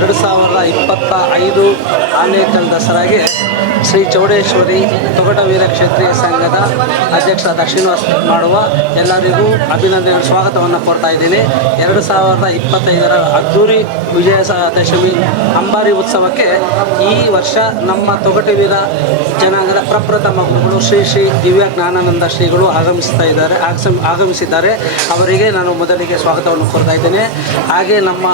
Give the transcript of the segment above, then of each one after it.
2025 ಆನೇಕಲ್ ದಸರಾಗೆ ಶ್ರೀ ಚೌಡೇಶ್ವರಿ ತೊಗಟವೀರ ಕ್ಷತ್ರಿಯ ಸಂಘದ ಅಧ್ಯಕ್ಷರಾದ ಶ್ರೀನಿವಾಸ್ ಮಾಡುವ ಎಲ್ಲರಿಗೂ ಅಭಿನಂದನೆ ಸ್ವಾಗತವನ್ನು ಕೋರ್ತಾ ಇದ್ದೀನಿ. 2025ರ ಅದ್ದೂರಿ ವಿಜಯದಶಮಿ ಅಂಬಾರಿ ಉತ್ಸವಕ್ಕೆ ಈ ವರ್ಷ ನಮ್ಮ ತೊಗಟವೀರ ಜನಾಂಗದ ಪ್ರಪ್ರಥಮ ಗುರುಗಳು ಶ್ರೀ ಶ್ರೀ ದಿವ್ಯ ಜ್ಞಾನಾನಂದ ಶ್ರೀಗಳು ಆಗಮಿಸಿದ್ದಾರೆ. ಅವರಿಗೆ ನಾನು ಮೊದಲಿಗೆ ಸ್ವಾಗತವನ್ನು ಕೋರ್ತಾ ಇದ್ದೇನೆ. ಹಾಗೆ ನಮ್ಮ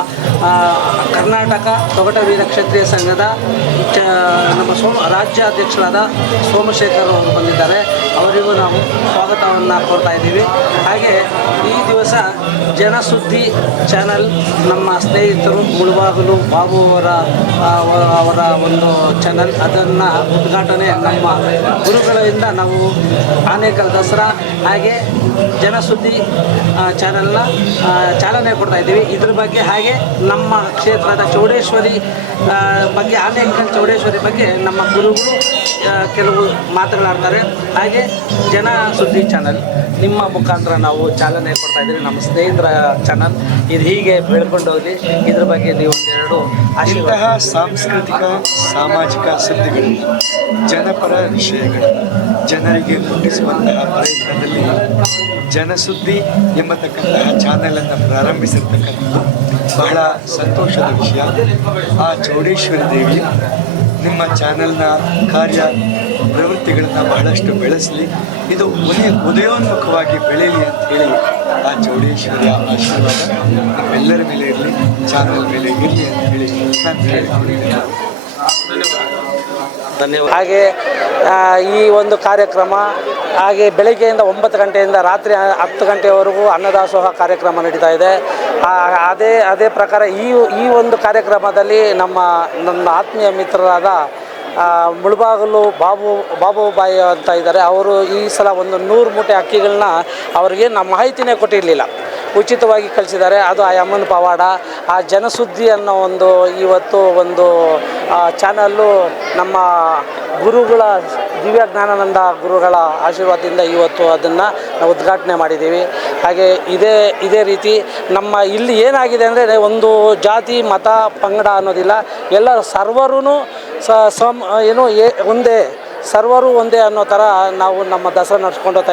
ಕರ್ನಾಟಕ ತೊಗಟವೀರ ಕ್ಷತ್ರಿಯ ಸಂಘದ ನಮ್ಮ ರಾಜ್ಯಾಧ್ಯಕ್ಷರಾದ ಸೋಮಶೇಖರ್ ಅವರು ಬಂದಿದ್ದಾರೆ. ಅವರಿಗೂ ನಾವು ಸ್ವಾಗತವನ್ನು ಕೋರ್ತಾ ಇದ್ದೀವಿ. ಹಾಗೆ ಈ ದಿವಸ ಜನಸುದ್ದಿ ಚಾನಲ್ ನಮ್ಮ ಸ್ನೇಹಿತರು ಮುಳುಬಾಗಿಲು ಬಾಬು ಅವರ ಒಂದು ಚಾನಲ್ ಅದನ್ನು ಉದ್ಘಾಟನೆ ನಮ್ಮ ಗುರುಗಳಿಂದ ನಾವು ಆನೇಕಲ್ ದಸರಾ ಹಾಗೆ ಜನಸುದ್ದಿ ಚಾನಲ್ನ ಚಾಲನೆ ಕೊಡ್ತಾ ಇದ್ದೀವಿ. ಇದ್ರ ಬಗ್ಗೆ ಹಾಗೆ ನಮ್ಮ ಕ್ಷೇತ್ರದ ಚೌಡೇಶ್ವರಿ ಬಗ್ಗೆ ಆನೇಕಲ್ ಚೌಡೇಶ್ವರಿ ಬಗ್ಗೆ ನಮ್ಮ ಗುರುಗಳು ಕೆಲವು ಮಾತನಾಡ್ತಾರೆ. ಹಾಗೆ ಜನಸುದ್ದಿ ಚಾನಲ್ ನಿಮ್ಮ ಮುಖಾಂತರ ನಾವು ಚಾಲನೆ ಕೊಡ್ತಾ ಇದ್ದೀವಿ. ನಮ್ಮ ಸ್ನೇಹಿತರ ಚಾನಲ್ ಇದು ಹೀಗೆ ಬೆಳ್ಕೊಂಡು ಹೋಗಲಿ. ಇದ್ರ ಬಗ್ಗೆ ನೀವು ಒಂದೆರಡು ಇಂತಹ ಸಾಂಸ್ಕೃತಿಕ ಸಾಮಾಜಿಕ ಸುದ್ದಿಗಳನ್ನು ಜನಪರ ವಿಷಯಗಳನ್ನು ಜನರಿಗೆ ಮುಟ್ಟಿಸುವಂತಹ ಪ್ರಯತ್ನದಲ್ಲಿ ಜನಸುದ್ದಿ ಎಂಬತಕ್ಕಂತಹ ಚಾನಲನ್ನು ಪ್ರಾರಂಭಿಸಿರ್ತಕ್ಕಂಥದ್ದು ಬಹಳ ಸಂತೋಷದ ವಿಷಯ. ಆ ಚೌಡೇಶ್ವರಿ ದೇವಿ ನಿಮ್ಮ ಚಾನಲ್ನ ಕಾರ್ಯ ಪ್ರವೃತ್ತಿಗಳನ್ನು ಬಹಳಷ್ಟು ಬೆಳೆಸಲಿ, ಇದು ಉದಯೋನ್ಮುಖವಾಗಿ ಬೆಳೆಯಲಿ ಅಂಥೇಳಿ ಆ ಚೌಡೇಶ್ವರಿಯ ಆಶೀರ್ವಾದ ನಮ್ಮೆಲ್ಲರ ಮೇಲೆ ಇರಲಿ, ಚಾನಲ್ ಮೇಲೆ ಇರಲಿ ಅಂಥೇಳಿ ನಾನು ಕೇಳಿಕೊಂಡಿದ್ದೇನೆ. ಧನ್ಯವಾದ. ಹಾಗೆ ಈ ಒಂದು ಕಾರ್ಯಕ್ರಮ ಹಾಗೆ ಬೆಳಗ್ಗೆಯಿಂದ 9 ಗಂಟೆಯಿಂದ ರಾತ್ರಿ 10 ಗಂಟೆವರೆಗೂ ಅನ್ನದಾಸೋಹ ಕಾರ್ಯಕ್ರಮ ನಡೀತಾ ಇದೆ. ಅದೇ ಪ್ರಕಾರ ಈ ಒಂದು ಕಾರ್ಯಕ್ರಮದಲ್ಲಿ ನನ್ನ ಆತ್ಮೀಯ ಮಿತ್ರರಾದ ಮುಳುಬಾಗಿಲು ಬಾಬುಬಾಯಿ ಅಂತ ಇದ್ದಾರೆ. ಅವರು ಈ ಸಲ ಒಂದು 100 ಮೂಟೆ ಅಕ್ಕಿಗಳನ್ನ ಅವರಿಗೆ ನಮ್ಮ ಮಾಹಿತಿನೇ ಕೊಟ್ಟಿರಲಿಲ್ಲ, ಉಚಿತವಾಗಿ ಕಳಿಸಿದ್ದಾರೆ. ಅದು ಆ ಅಮ್ಮನ ಪವಾಡ. ಆ ಜನಸುದ್ದಿ ಅನ್ನೋ ಇವತ್ತು ಒಂದು ಚಾನಲ್ಲು ನಮ್ಮ ಗುರುಗಳ ದಿವ್ಯ ಜ್ಞಾನಾನಂದ ಗುರುಗಳ ಆಶೀರ್ವಾದದಿಂದ ಇವತ್ತು ಅದನ್ನು ನಾವು ಉದ್ಘಾಟನೆ ಮಾಡಿದ್ದೀವಿ. ಹಾಗೆ ಇದೇ ರೀತಿ ನಮ್ಮ ಇಲ್ಲಿ ಏನಾಗಿದೆ ಅಂದರೆ ಒಂದು ಜಾತಿ ಮತ ಪಂಗಡ ಅನ್ನೋದಿಲ್ಲ, ಎಲ್ಲ ಸರ್ವರೂ ಒಂದೇ ಸರ್ವರು ಒಂದೇ ಅನ್ನೋ ಥರ ನಾವು ನಮ್ಮ ದಸರಾ ನಡೆಸ್ಕೊಂಡು ಹೋಗ್ತಾ ಇದ್ದೀವಿ.